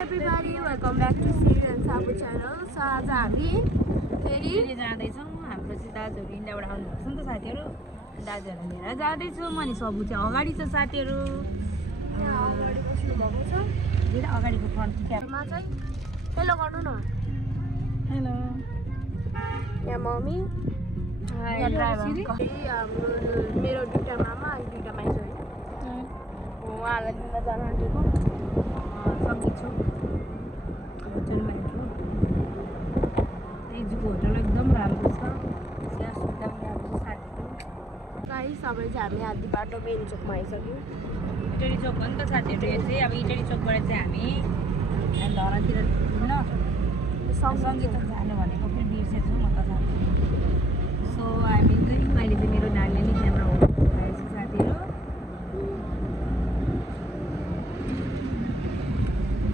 Everybody, welcome back to Siri and Sabu channel. So आज हामी फेरि जाँदैछौँ हाम्रो चाहिँ दाजुहरू इन्डियाबाट आउनुभएको छ नि त साथीहरू दाजुहरू लिएर जाँदैछौँ अनि सबु चाहिँ अगाडि छ साथीहरू यहाँ अगाडि बस्नु भएको छ धेरै अगाडिको फ्रन्ट क्याबमा चाहिँ हेलो गर्नु न हेलो यहाँ मम्मी हाम्रो मेरो दुईटा मामा अनि दुईटा माइजू है उहाँलाई लिन जान आँटेको सकेको छु होटलमा आएको एजुको होटल एकदम राम्रो छ चिया सुविधा पनि राम्रो छ साथीहरू गाइस सबै चाहिँ हामी आधी बाटो मेन चोकमा आइसक्यौँ इटरी चोक हो नि त साथीहरू यो चाहिँ अब इटरी चोकबाट चाहिँ हामी धरातिर हिँड्न सङ्गीत जानु भनेको फेरि बिर्सेछु म त सो हामी चाहिँ मैले चाहिँ मेरो नानीले नै क्यामेरा उठाएको छु साथीहरू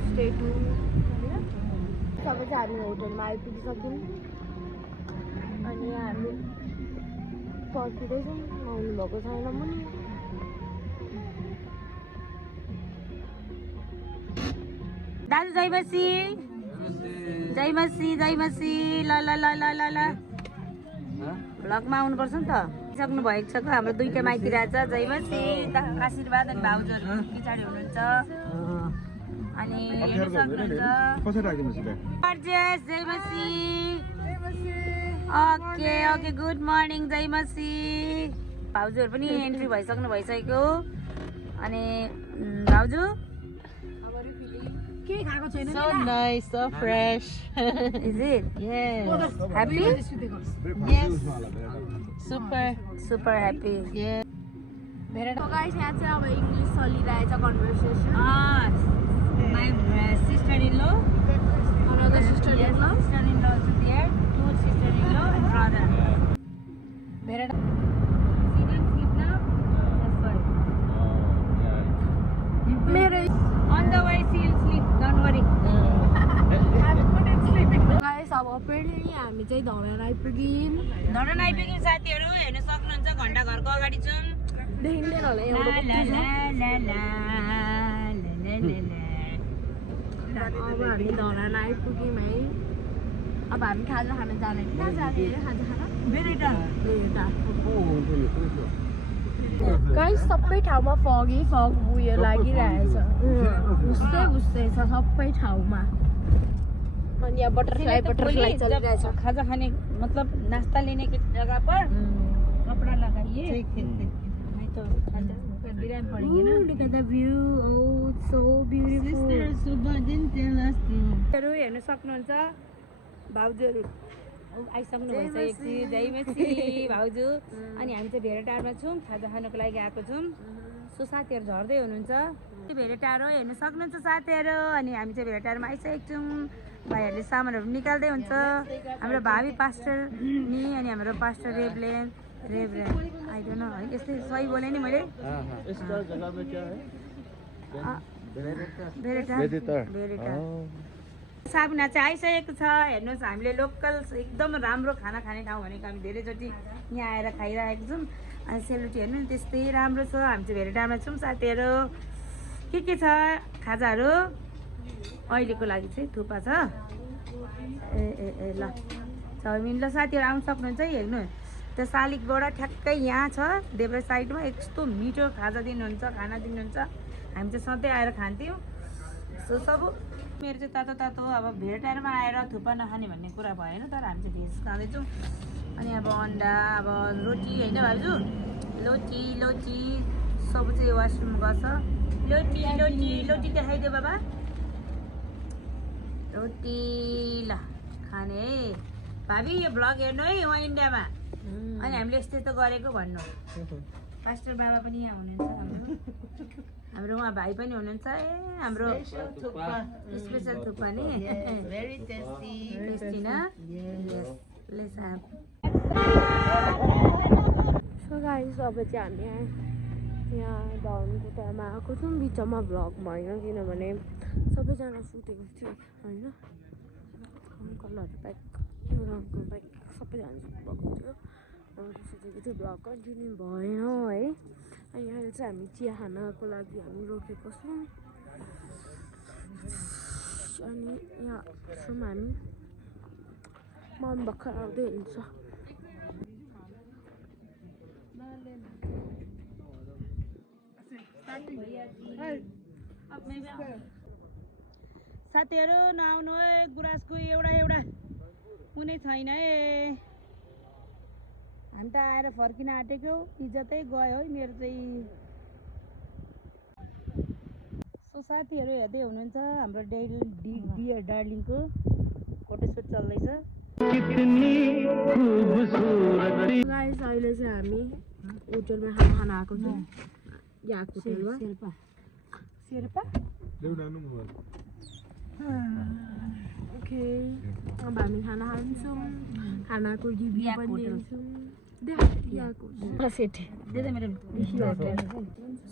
स्टे ट्युन सबै चाहिँ हामी होटलमा आइपुगिसक्यौँ अनि हामी पर्खिँदैछौँ आउनुभएको छैन पनि दाजु जय मसी जय मसी जय मसी ल ल ल ल ल ल भ्लगमा आउनुपर्छ नि त सक्नु भएको छ हाम्रो दुईटा माइती रहेछ जय मसी आशीर्वाद अनि भाउजूहरू पछाडि हुनुहुन्छ अनि हेर्नु सक्नुहुन्छ जय मसी ओके ओके गुड मर्निङ जय मसी भाउजूहरू पनि एन्ट्री भइसक्नु भइसक्यो अनि भाउजू के खाएको छैन So nice, so fresh. Is it? Yes. Happy? Yes. Super happy. Yeah. So guys, यहाँ चाहिँ अब इङ्ग्लिस चलिरहेछ conversation My sister-in-law. Another sister-in-law. Yes, sister-in-law also there. Two sister-in-law and brother. She didn't sleep now? That's why. मेरो On the way she'll sleep. Don't worry. Guys अब अपेरली हामी चाहिँ धरान आइपुग्यौँ धरान आइपुग्यौँ साथीहरू हेर्न सक्नुहुन्छ घन्टा घरको अगाडि छौँ देखिँदैन होला ला ला ला ला ला ला ला ला अब हामी धरान आइपुग्यौँ है अब हामी खाजा खान जाने कहाँ जाने अरे खाजा खान बेरेटा गाइस सबै ठाउँमा फग उयो लागिरहेछ बुझ्दै छ सबै ठाउँमा अनि यहाँ बटरफ्लाई चलिरहेछ खाजा खाने मतलब नाश्ता लेने की जगह पर कपड़ा लगाइए नहीं तो खाजा बिराम पड़ेंगे ना Look at the view. Oh, it's so beautiful. Suba didn't tell us to. हेर्नु सक्नुहुन्छ भाउजूहरू आइसक्नु भइसकेको जय मसी भाउजू अनि हामी चाहिँ भेरेटारमा छौँ खाजा खानुको लागि आएको छौँ सो साथीहरू झर्दै हुनुहुन्छ भेरेटारो हेर्नु सक्नुहुन्छ साथीहरू अनि हामी चाहिँ भेरेटारमा आइसकेको छौँ भाइहरूले सामानहरू निकाल्दै हुन्छ हाम्रो भावी पास्टर नि अनि हाम्रो पास्टर रेभलेन आई डोन्ट नो है यस्तै सही बोलेँ नि मैले भेरेटा साबुना चाहिँ आइसकेको छ हेर्नुहोस् हामीले लोकल एकदम राम्रो खाना खाने ठाउँ भनेको हामी धेरैचोटि यहाँ आएर खाइरहेको छौँ अनि सेलरोटी हेर्नु नि त्यस्तै राम्रो छ हामी चाहिँ भेरेटारमा छौँ साथीहरू के छ खाजाहरू अहिलेको लागि चाहिँ थुक्पा छ ए ल चाउमिन ल साथीहरू आउनु सक्नुहुन्छ है हेर्नु त्यो शालिगबाट ठ्याक्कै यहाँ छ देब्रे साइडमा यस्तो मिठो खाजा दिनुहुन्छ खाना दिनुहुन्छ हामी चाहिँ सधैँ आएर खान्थ्यौँ सो सब मेरो चाहिँ तातो तातो अब भेटारमा आएर थुक्पा नखाने भन्ने कुरा भएन तर हामी चाहिँ भेज खाँदैछौँ अनि अब अन्डा अब रोटी होइन भाउजू लोटी सब चाहिँ वासरुम गर्छ लोटी देखाइदियो बाबा रोटी ल खाने है भाबी यो भ्लग हेर्नु है उहाँ इन्डियामा अनि हामीले यस्तै त गरेको भन्नु पास्टर बाबा पनि यहाँ हुनुहुन्छ हाम्रो उहाँ भाइ पनि हुनुहुन्छ ए हाम्रो स्पेसल थुक्पा नि Very tasty. टेस्टी न लेस सो गाइस अब चाहिँ हामी यहाँ धरानको टाइममा आएको छौँ बिचमा भ्लग भएन किनभने सबैजना सुतेको थियो होइन अङ्कलहरू बाइक एउटा अङ्कल बाइक सबैजना सुत्नुभएको थियो सोचेको थियो भ्लग कन्टिन्यू भएन है अनि अहिले चाहिँ हामी चिया खानको लागि हामी रोकेको छौँ अनि यहाँ छौँ हामी मन भर्खर आउँदै हुन्छ साथीहरू नआउनु है गुराँसको एउटा कुनै छैन है हामी त आएर फर्किन आँटेको इज्जतै गयो है मेरो चाहिँ सो साथीहरू हेर्दै हुनुहुन्छ हाम्रो डियर डार्लिङको फोटोसुट चल्दैछ गाइस अहिले चाहिँ हामी होटलमा खाना खान आएको छौँ यहाँ होटलमा शेर्पा ओके अब हामी खाना खान्छौँ खानाको रिभ्यू पनि दिन्छौँ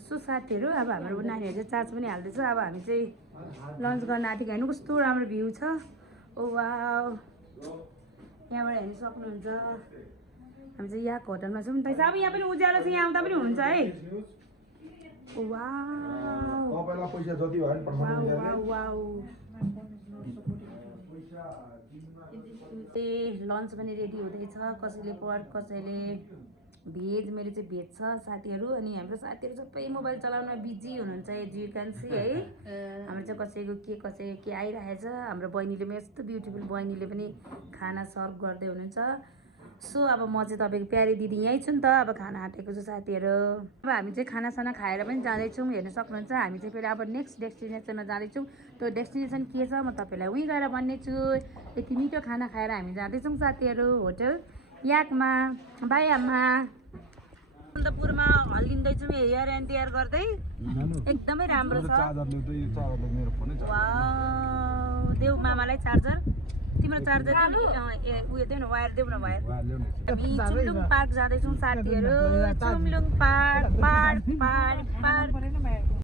सो साथीहरू अब हाम्रो नानीहरू चाहिँ चार्ज पनि हाल्दैछ अब हामी चाहिँ लन्च गर्न आँटेको हेर्नु कस्तो राम्रो भ्यू छ ओ वाउ यहाँबाट हेर्नु सक्नुहुन्छ हामी चाहिँ यहाँको होटलमा छौँ त अब यहाँ पनि उज्यालो छ यहाँ आउँदा पनि हुन्छ है वाउ ए लन्च पनि रेडी हुँदैछ कसैले पर्क कसैले भेज मेरो चाहिँ भेज छ साथीहरू अनि हाम्रो साथीहरू सबै मोबाइल चलाउन बिजी हुनुहुन्छ एज यु क्यान सी है हाम्रो चाहिँ कसैको के आइरहेछ हाम्रो बहिनीले पनि यस्तो ब्युटिफुल बहिनीले पनि खाना सर्भ गर्दै हुनुहुन्छ सो अब म चाहिँ तपाईँको प्यारी दिदी यहीँ छु नि त अब खाना आँटेको छु साथीहरू अब हामी चाहिँ खानासाना खाएर पनि जाँदैछौँ हेर्न सक्नुहुन्छ हामी चाहिँ फेरि अब नेक्स्ट डेस्टिनेसनमा जाँदैछौँ त्यो डेस्टिनेसन के छ म तपाईँलाई उहीँ गएर भन्ने छु यति मिठो खाना खाएर हामी जाँदैछौँ साथीहरू होटल याकमा बाई आमा सन्दपुरमा हल्लिँदैछौँ हेयर एन्ड तेयर गर्दै एकदमै राम्रो छ वाउ देऊ मामालाई चार्जर तिम्रो चार्जर उयो देऊ न वायर देऊ न वायर हामी चुम्लुङ पार्क जाँदैछौँ साथीहरू चुम्लुङ पार्क